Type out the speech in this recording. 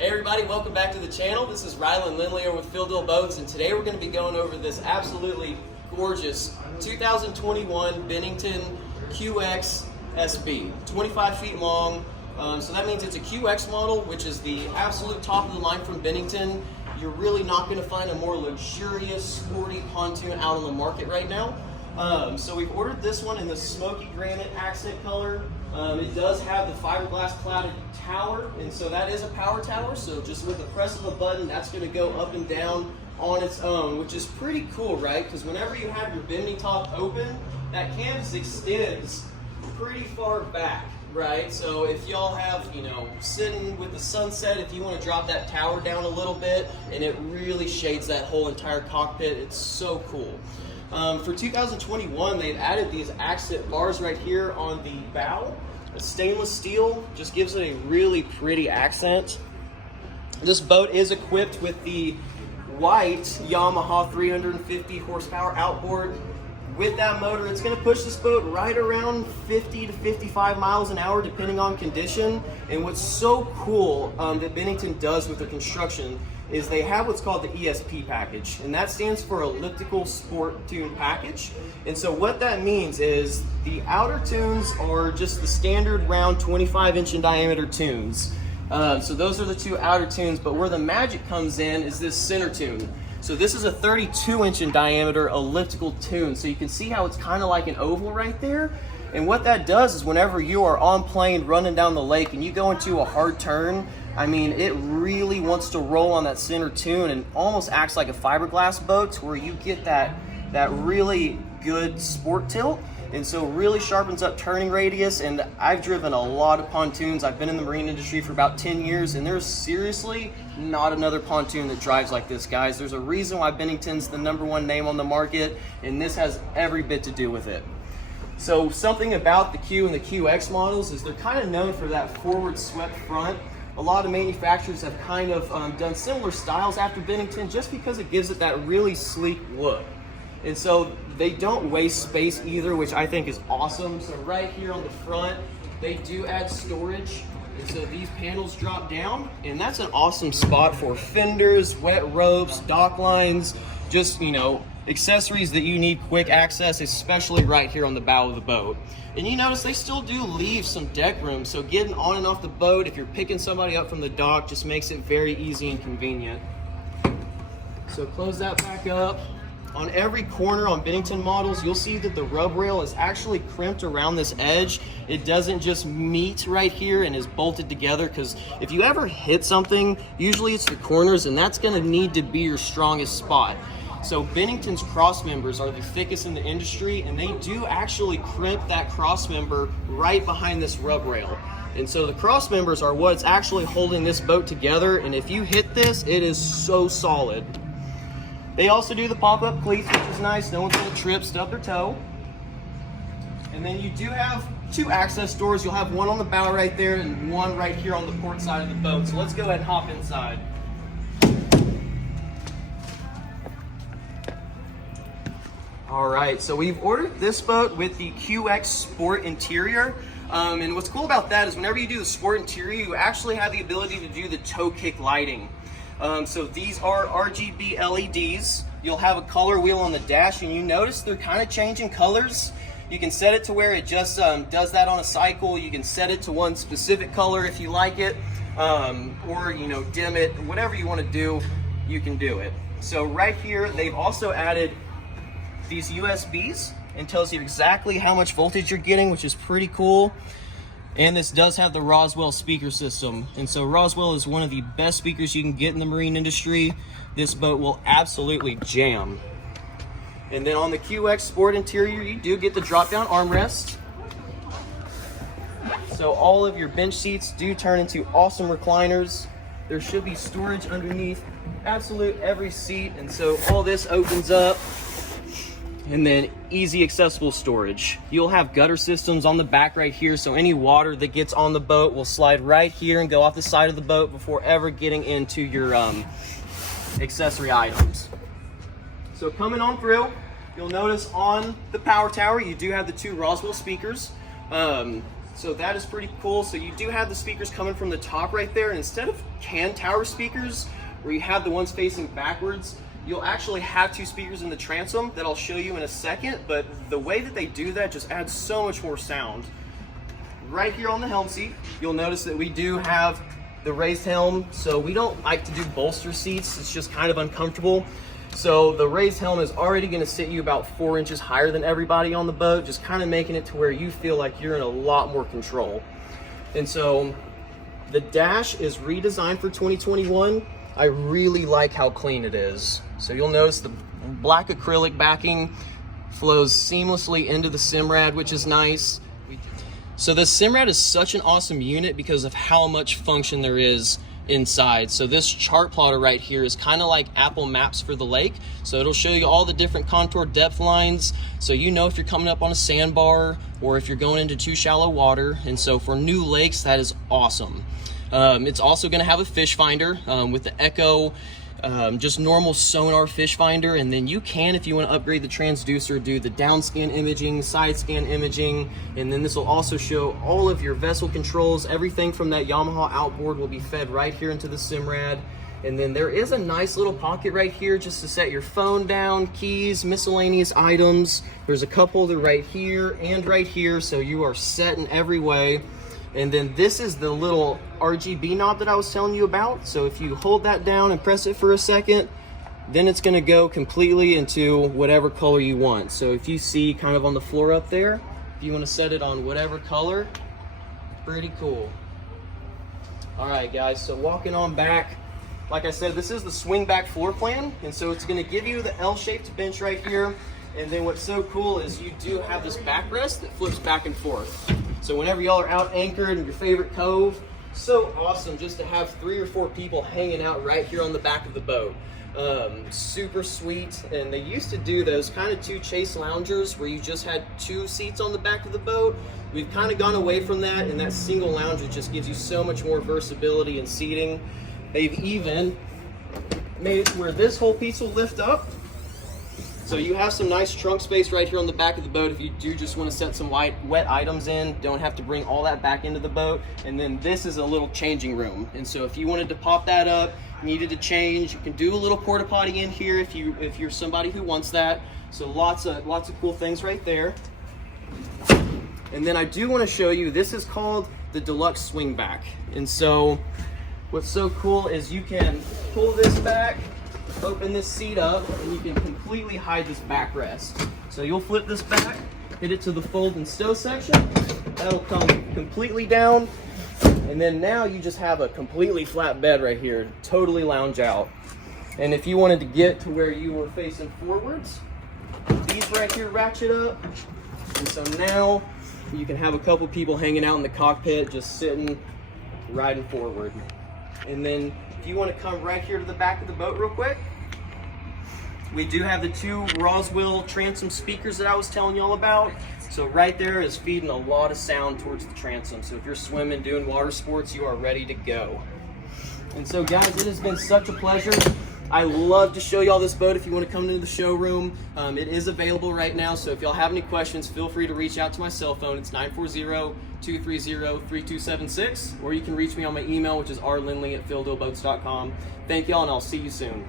Hey everybody, welcome back to the channel. This is Rylan Lindley with Field Deal Boats, and today we're going to be going over this absolutely gorgeous 2021 Bennington QXSB, 25 feet long. So that means it's a QX model, which is the absolute top of the line from Bennington. You're really not going to find a more luxurious, sporty pontoon out on the market right now. So we've ordered this one in the smoky granite accent color. It does have the fiberglass cladded tower, and so that is a power tower. So just with the press of a button, that's going to go up and down on its own, which is pretty cool, right? Because whenever you have your bimini top open, that canvas extends pretty far back, right? So if y'all have, sitting with the sunset, if you want to drop that tower down a little bit, and it really shades that whole entire cockpit, it's so cool. For 2021, they've added these accent bars right here on the bow. The stainless steel just gives it a really pretty accent. This boat is equipped with the white Yamaha 350 horsepower outboard. With that motor, it's going to push this boat right around 50 to 55 miles an hour depending on condition. And what's so cool that Bennington does with their construction is they have what's called the ESP package, and that stands for Elliptical Sport Tune Package. And so what that means is the outer tunes are just the standard round 25-inch in diameter tunes. So those are the two outer tunes, but where the magic comes in is this center tune. So this is a 32-inch in diameter elliptical tune. So you can see how it's kind of like an oval right there. And what that does is whenever you are on plane running down the lake and you go into a hard turn, I mean, it really wants to roll on that center tune and almost acts like a fiberglass boat to where you get that really good sport tilt. And so it really sharpens up turning radius. And I've driven a lot of pontoons. I've been in the marine industry for about 10 years, and there's seriously not another pontoon that drives like this, guys. There's a reason why Bennington's the #1 name on the market, and this has every bit to do with it. So something about the Q and the QX models is they're kind of known for that forward swept front. A lot of manufacturers have kind of done similar styles after Bennington just because it gives it that really sleek look. And so they don't waste space either, which I think is awesome. So right here on the front, they do add storage. And so these panels drop down, and that's an awesome spot for fenders, wet ropes, dock lines, just, accessories that you need quick access, especially right here on the bow of the boat. And you notice they still do leave some deck room, so getting on and off the boat, if you're picking somebody up from the dock, just makes it very easy and convenient. So close that back up. On every corner on Bennington models, you'll see that the rub rail is actually crimped around this edge. It doesn't just meet right here and is bolted together, because if you ever hit something, usually it's the corners, and that's going to need to be your strongest spot. So Bennington's cross members are the thickest in the industry, and they do actually crimp that cross member right behind this rub rail. And so the cross members are what's actually holding this boat together, and if you hit this, it is so solid. They also do the pop-up cleats, which is nice. No one's gonna trip, stub their toe. And then you do have two access doors. You'll have one on the bow right there and one right here on the port side of the boat. So let's go ahead and hop inside. All right, so we've ordered this boat with the QX Sport interior. And what's cool about that is whenever you do the Sport interior, you actually have the ability to do the toe kick lighting. So these are RGB LEDs. You'll have a color wheel on the dash, and you notice they're kind of changing colors. You can set it to where it just does that on a cycle. You can set it to one specific color if you like it, or dim it. Whatever you want to do, you can do it. So right here, they've also added these USBs and tells you exactly how much voltage you're getting, which is pretty cool. And this does have the Roswell speaker system. And so Roswell is one of the best speakers you can get in the marine industry. This boat will absolutely jam. And then on the QX Sport interior, you do get the drop-down armrest. So all of your bench seats do turn into awesome recliners. There should be storage underneath absolute every seat. And so all this opens up. And then easy accessible storage. You'll have gutter systems on the back right here, so any water that gets on the boat will slide right here and go off the side of the boat before ever getting into your accessory items. So coming on through, you'll notice on the power tower you do have the two Roswell speakers. So that is pretty cool. So you do have the speakers coming from the top right there, and instead of can tower speakers where you have the ones facing backwards, you'll actually have two speakers in the transom that I'll show you in a second, but the way that they do that just adds so much more sound. Right here on the helm seat, you'll notice that we do have the raised helm, so we don't like to do bolster seats. It's just kind of uncomfortable. So the raised helm is already going to sit you about 4 inches higher than everybody on the boat, just kind of making it to where you feel like you're in a lot more control. And so the dash is redesigned for 2021. I really like how clean it is. So you'll notice the black acrylic backing flows seamlessly into the Simrad, which is nice. So the Simrad is such an awesome unit because of how much function there is inside. So this chart plotter right here is kind of like Apple Maps for the lake. So it'll show you all the different contour depth lines, so you know if you're coming up on a sandbar or if you're going into too shallow water. And so for new lakes, that is awesome. It's also going to have a fish finder with the Echo, just normal sonar fish finder, and then you can, if you want to upgrade the transducer, do the down scan imaging, side scan imaging, and then this will also show all of your vessel controls. Everything from that Yamaha outboard will be fed right here into the Simrad. And then there is a nice little pocket right here just to set your phone down, keys, miscellaneous items. There's a cup holder right here and right here, so you are set in every way. And then this is the little RGB knob that I was telling you about. So if you hold that down and press it for a second, then it's going to go completely into whatever color you want. So if you see kind of on the floor up there, if you want to set it on whatever color, pretty cool. All right, guys, so walking on back, like I said, this is the swing back floor plan. And so it's going to give you the L-shaped bench right here. And then what's so cool is you do have this backrest that flips back and forth. So whenever y'all are out anchored in your favorite cove, so awesome just to have 3 or 4 people hanging out right here on the back of the boat. Super sweet. And they used to do those kind of 2 chase loungers where you just had 2 seats on the back of the boat. We've kind of gone away from that, and that single lounger just gives you so much more versatility in seating. They've even made it to where this whole piece will lift up. So you have some nice trunk space right here on the back of the boat if you do just want to set some wet items in. Don't have to bring all that back into the boat. And then this is a little changing room. And so if you wanted to pop that up, needed to change, you can do a little porta potty in here if you're somebody who wants that. So lots of cool things right there. And then I do want to show you, this is called the Deluxe Swing Back. And so what's so cool is you can pull this back, open this seat up, and you can completely hide this backrest. So you'll flip this back, hit it to the fold and stow section. That'll come completely down. And then now you just have a completely flat bed right here, totally lounge out. And if you wanted to get to where you were facing forwards, these right here ratchet up. And so now you can have a couple people hanging out in the cockpit, just sitting, riding forward. And then if you want to come right here to the back of the boat real quick, we do have the 2 Roswell transom speakers that I was telling y'all about. So right there is feeding a lot of sound towards the transom. So if you're swimming, doing water sports, you are ready to go. And so guys, it has been such a pleasure. I love to show y'all this boat if you want to come into the showroom. It is available right now, so if y'all have any questions, feel free to reach out to my cell phone. It's 940-230-3276, or you can reach me on my email, which is rlindley@fieldwheelboats.com. Thank y'all, and I'll see you soon.